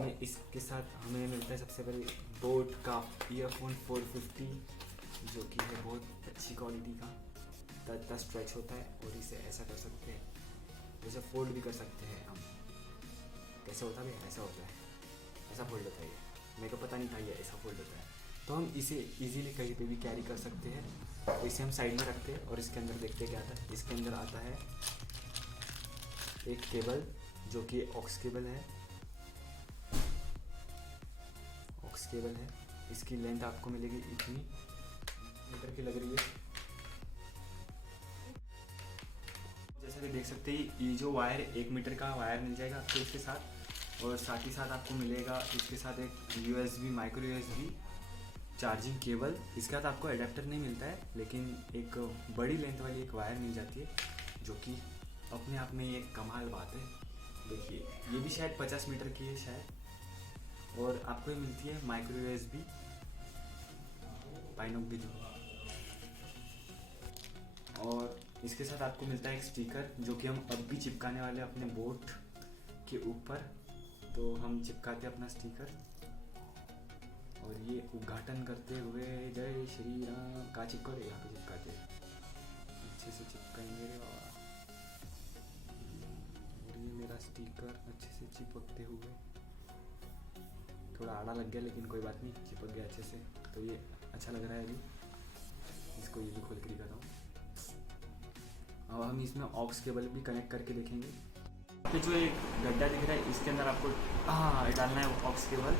हमें इसके साथ हमें मिलता है सबसे पहले बोट का ईयरफोन 450 जो कि है बहुत अच्छी क्वालिटी का। इतना स्ट्रेच होता है और इसे ऐसा कर सकते हैं, जैसे फोल्ड भी कर सकते हैं हम। कैसे होता है? ऐसा होता है, ऐसा फोल्ड होता है। ये मेरे को पता नहीं था ये ऐसा फोल्ड होता है। तो हम इसे इजीली कहीं पे भी कैरी कर सकते हैं। तो इसे हम साइड में रखते हैं और इसके अंदर देखते हैं क्या आता है। इसके अंदर आता है एक केबल जो कि ऑक्स केबल है। ऑक्स केबल है, इसकी लेंथ आपको मिलेगी इतनी मीटर की लग रही है। जैसा कि देख सकते हैं ये जो वायर 1 मीटर का वायर मिल जाएगा आपको इसके साथ, और साथ ही साथ आपको मिलेगा इसके साथ एक USB micro USB charging cable. इसके साथ आपको एडेप्टर नहीं मिलता है, लेकिन एक बड़ी लेंथ वाली एक वायर मिल जाती है जो कि अपने आप में ये कमाल बात है। देखिए ये भी शायद 50 मीटर की है शायद, और आपको ये मिलती है माइक्रो USB पाइनोक भी जो, और इसके साथ आपको मिलता है एक स्टिकर जो कि हम अब भी चिपकाने वाले अपने बोट के ऊपर। तो हम चिपकाते अपना स्टिकर और ये उद्घाटन करते हुए जय श्री राम का चिपको यहाँ पे चिपकाते अच्छे से चिपकाएंगे बाबा। और ये मेरा स्टिकर अच्छे से चिपकते हुए, थोड़ा आड़ा लग गया लेकिन कोई बात नहीं, चिपक गया अच्छे से। तो ये अच्छा लग रहा है अभी। इसको ये भी खोल कर दिखाता हूँ। अब हम इसमें ऑक्स केबल भी कनेक्ट करके देखेंगे। तो जो एक गड्ढा दिख रहा है इसके अंदर आपको डालना है ऑक्स केबल,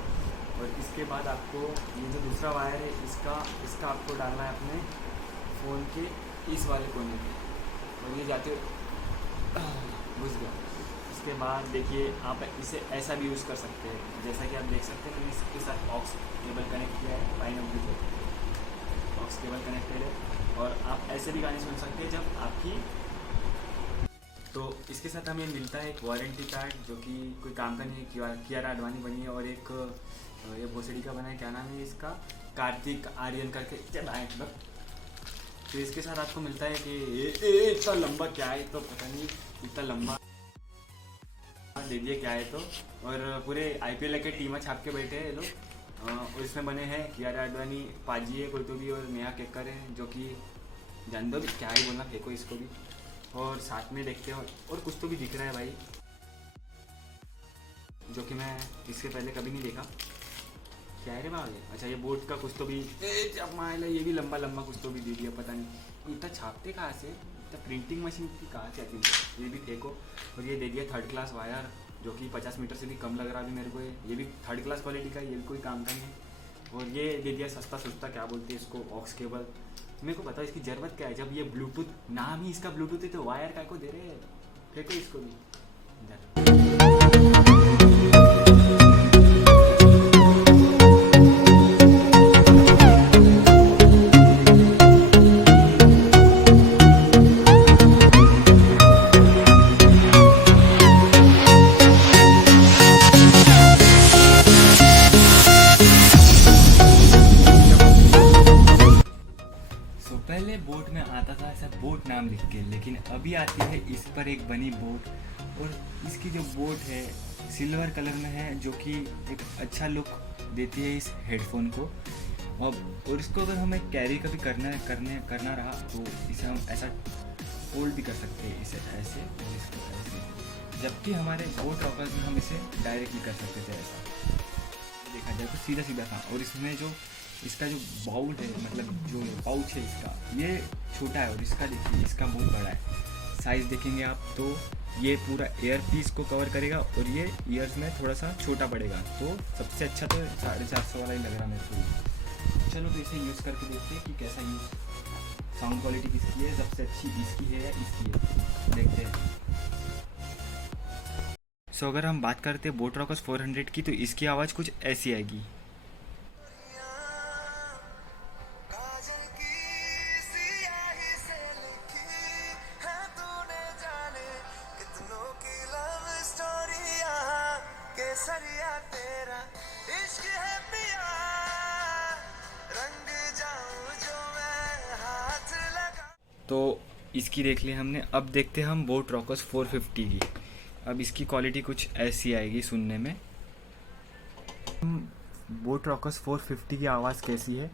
और इसके बाद आपको ये जो दूसरा वायर है इसका आपको डालना है अपने फ़ोन के इस वाले कोने पे, और ये जाते घुस गया। इसके बाद देखिए आप इसे ऐसा भी यूज़ कर सकते हैं, जैसा कि आप देख सकते हैं मैंने इसके साथ ऑक्स केबल कनेक्ट किया है, पाइनोक भी ऑक्स केबल कनेक्टेड है। और आप ऐसे भी गाने सुन सकते हैं जब आपकी। तो इसके साथ हमें मिलता है एक वारंटी कार्ड जो कि कोई काम का नहीं है। कियारा आडवाणी बनी है, और एक ये भोसड़ी का बना है, क्या नाम है इसका, कार्तिक आर्यन करके। तो इसके साथ आपको मिलता है कि इतना लंबा क्या है, तो पता नहीं इतना लंबा दे दिया क्या है। तो और पूरे IPL के टीम छाप के बैठे हैं ये लोग, और इसमें बने हैं कियारा आडवाणी, पाजी है कोई तो भी, और नेहा केकर है जो कि जान दो क्या ही बोलना, फेंको इसको भी। और साथ में देखते हो और कुछ तो भी दिख रहा है भाई जो कि मैं इससे पहले कभी नहीं देखा। क्या है रे भाई? अच्छा ये बोट का कुछ तो भी ये भी लंबा लंबा कुछ तो भी दे दिया, पता नहीं इतना छापते कहाँ से, इतना प्रिंटिंग मशीन की कहाँ से आती है। ये भी फेंको। और ये दे दिया 3rd क्लास वायर जो कि 50 मीटर से भी कम लग रहा अभी मेरे को। ये भी 3rd क्लास क्वालिटी का, ये भी कोई काम का नहीं है। और ये दे दिया सस्ता सुस्ता, क्या बोलते हैं इसको, ऑक्स केबल। मेरे को पता है इसकी ज़रूरत क्या है, जब ये ब्लूटूथ नाम ही इसका ब्लूटूथ है तो वायर का को दे रहे हैं, फेंको इसको भी। पहले बोट में आता था ऐसा बोट नाम लिख के, लेकिन अभी आती है इस पर एक बनी बोट, और इसकी जो बोट है सिल्वर कलर में है जो कि एक अच्छा लुक देती है इस हेडफोन को। और इसको अगर हमें कैरी कभी करना रहा तो इसे हम ऐसा फोल्ड भी कर सकते हैं, इसे ऐसे और इसको ऐसे, जबकि हमारे बोट रॉकर्स में हम इसे डायरेक्टली कर सकते थे ऐसा देखा जाए तो सीधा सीधा था। और इसमें जो इसका जो बाउल है, मतलब जो पाउच है इसका, ये छोटा है, और इसका देखिए इसका बहुत बड़ा है। साइज़ देखेंगे आप तो ये पूरा एयर पीस को कवर करेगा, और ये ईयर्स में थोड़ा सा छोटा पड़ेगा। तो सबसे अच्छा तो 450 वाला ही लग रहा मेरे को। चलो तो इसे यूज़ करके देखते हैं कि कैसा यूज़, साउंड क्वालिटी किसकी है सबसे अच्छी, इसकी है या इसकी है, देखते हैं। सो अगर हम बात करते हैं बोट रॉकर्स 400 की, तो इसकी आवाज़ कुछ ऐसी आएगी। तो इसकी देख ली हमने। अब देखते हैं हम बोट रॉकर्स 450 की। अब इसकी क्वालिटी कुछ ऐसी आएगी सुनने में। बोट रॉकर्स 450 की आवाज़ कैसी है।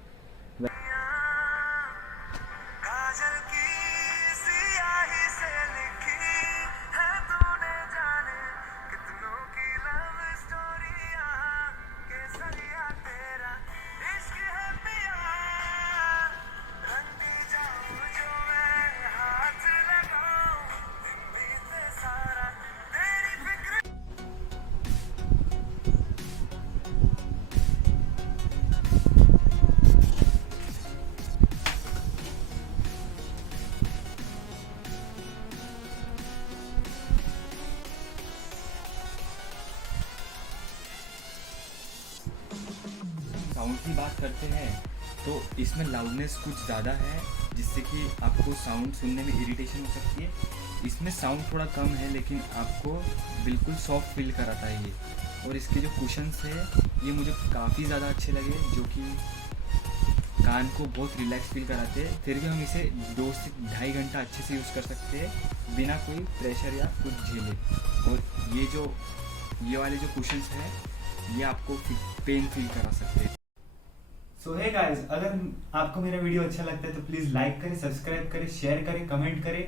साउंड की बात करते हैं तो इसमें लाउडनेस कुछ ज़्यादा है, जिससे कि आपको साउंड सुनने में इरिटेशन हो सकती है। इसमें साउंड थोड़ा कम है लेकिन आपको बिल्कुल सॉफ्ट फील कराता है ये। और इसके जो कुशन्स है ये मुझे काफ़ी ज़्यादा अच्छे लगे, जो कि कान को बहुत रिलैक्स फील कराते हैं। फिर भी हम इसे 2 से ढाई घंटा अच्छे से यूज़ कर सकते हैं बिना कोई प्रेशर या कुछ झेले। और ये वाले जो कुशन्स हैं ये आपको पेन फील करा सकते हैं। सो हे गाइस, अगर आपको मेरा वीडियो अच्छा लगता है तो प्लीज़ लाइक करें, सब्सक्राइब करें, शेयर करें, कमेंट करें।